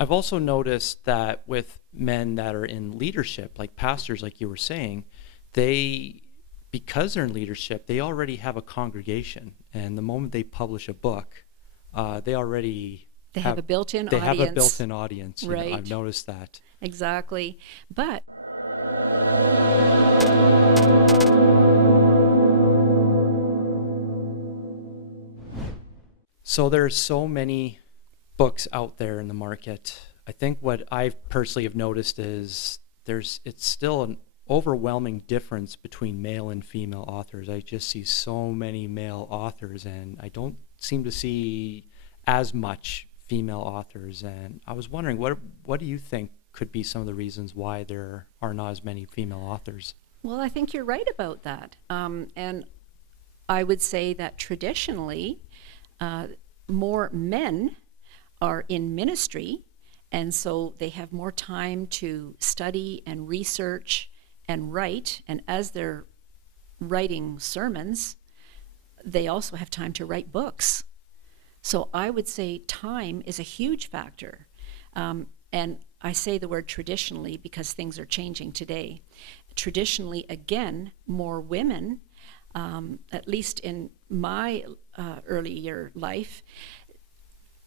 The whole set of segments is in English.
I've also noticed that with men that are in leadership, like pastors, like you were saying, they, because they're in leadership, they already have a congregation. And the moment they publish a book, they already They have a built-in they have a audience. built-in audience. You know, I've Right, noticed that. exactly. But So there's so many books out there in the market. I think what I personally have noticed is it's still an overwhelming difference between male and female authors. I just see so many male authors, and I don't seem to see as much female authors. And I was wondering, what do you think could be some of the reasons why there are not as many female authors? well, I think you're right about that. And I would say that traditionally, uh, more men are in ministry, and so they have more time to study and research and write. And as they're writing sermons, they also have time to write books. So I would say time is a huge factor. And I say the word traditionally because things are changing today. Traditionally, again, more women, at least in my earlier life,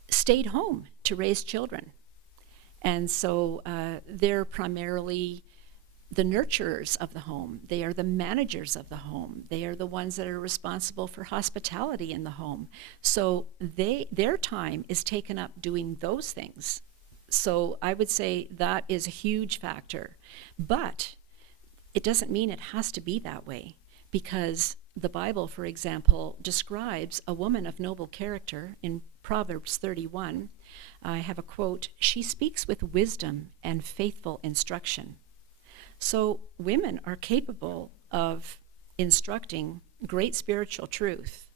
stayed home to raise children. And so they're primarily the nurturers of the home. They are the managers of the home. They are the ones that are responsible for hospitality in the home. So their time is taken up doing those things. So I would say that is a huge factor. But it doesn't mean it has to be that way, because the Bible, for example, describes a woman of noble character in Proverbs 31. I have a quote: "She speaks with wisdom and faithful instruction." So women are capable of instructing great spiritual truth.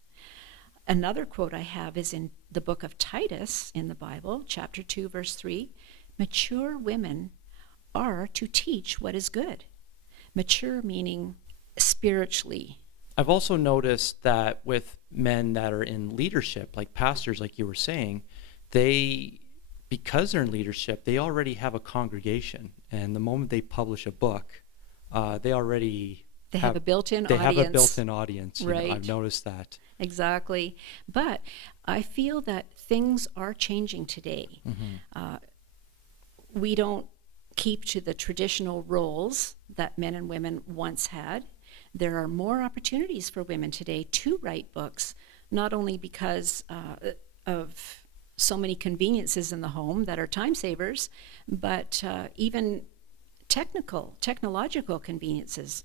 Another quote I have is in the book of Titus in the Bible, chapter 2, verse 3. "Mature women are to teach what is good." Mature meaning spiritually. I've also noticed that with men that are in leadership, like pastors, like you were saying, they, because they're in leadership, they already have a congregation. And the moment they publish a book, they already They have a built-in they have a audience. built-in audience. You know, Right. I've noticed that. Exactly. But I feel that things are changing today. We don't keep to the traditional roles that men and women once had. There are more opportunities for women today to write books, not only because of so many conveniences in the home that are time savers, but even technological conveniences.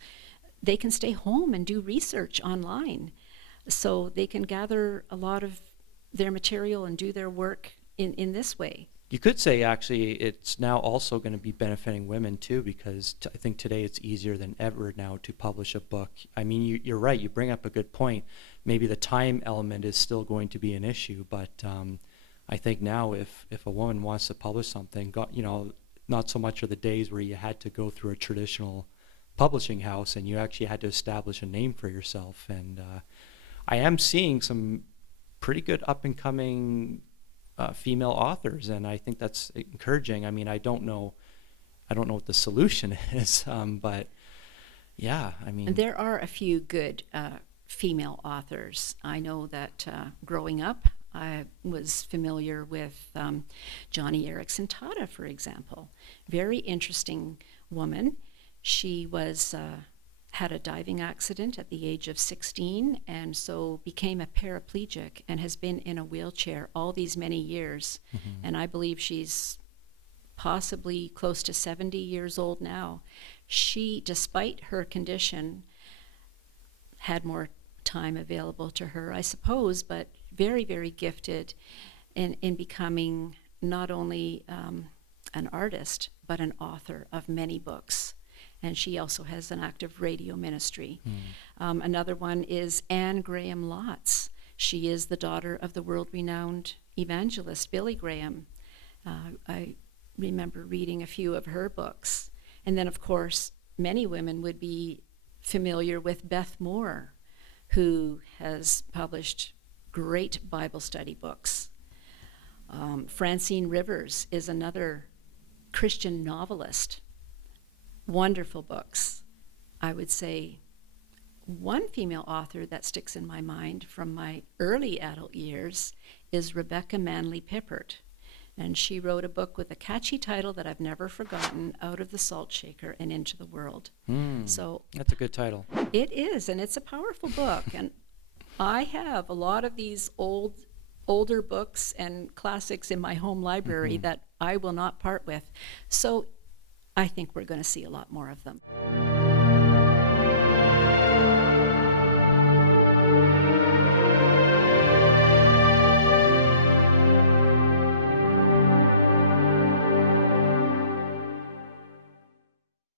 They can stay home and do research online, so they can gather a lot of their material and do their work in this way. You could say actually it's now also going to be benefiting women too, because I think today it's easier than ever now to publish a book. I mean, you're right, you bring up a good point. Maybe the time element is still going to be an issue, but I think now if a woman wants to publish something, you know, not so much are the days where you had to go through a traditional publishing house and you actually had to establish a name for yourself. And I am seeing some pretty good up-and-coming female authors, and I think that's encouraging. I mean, I don't know what the solution is, but yeah, I mean, There are a few good female authors. I know that growing up, I was familiar with Johnny Erickson Tata, for example. Very interesting woman. She was had a diving accident at the age of 16, and so became a paraplegic and has been in a wheelchair all these many years. And I believe she's possibly close to 70 years old now. She, despite her condition, had more time available to her, I suppose, but very, very gifted in becoming not only an artist, but an author of many books. And she also has an active radio ministry. Another one is Anne Graham Lotz. She is the daughter of the world-renowned evangelist Billy Graham. I remember reading a few of her books. And then, of course, many women would be familiar with Beth Moore, who has published great Bible study books. Francine Rivers is another Christian novelist. Wonderful books. I would say one female author that sticks in my mind from my early adult years is Rebecca Manley Pippert. And she wrote a book with a catchy title that I've never forgotten, Out of the Salt Shaker and Into the World. So That's a good title. it is, and it's a powerful book. And I have a lot of these older books and classics in my home library that I will not part with. So I think we're going to see a lot more of them.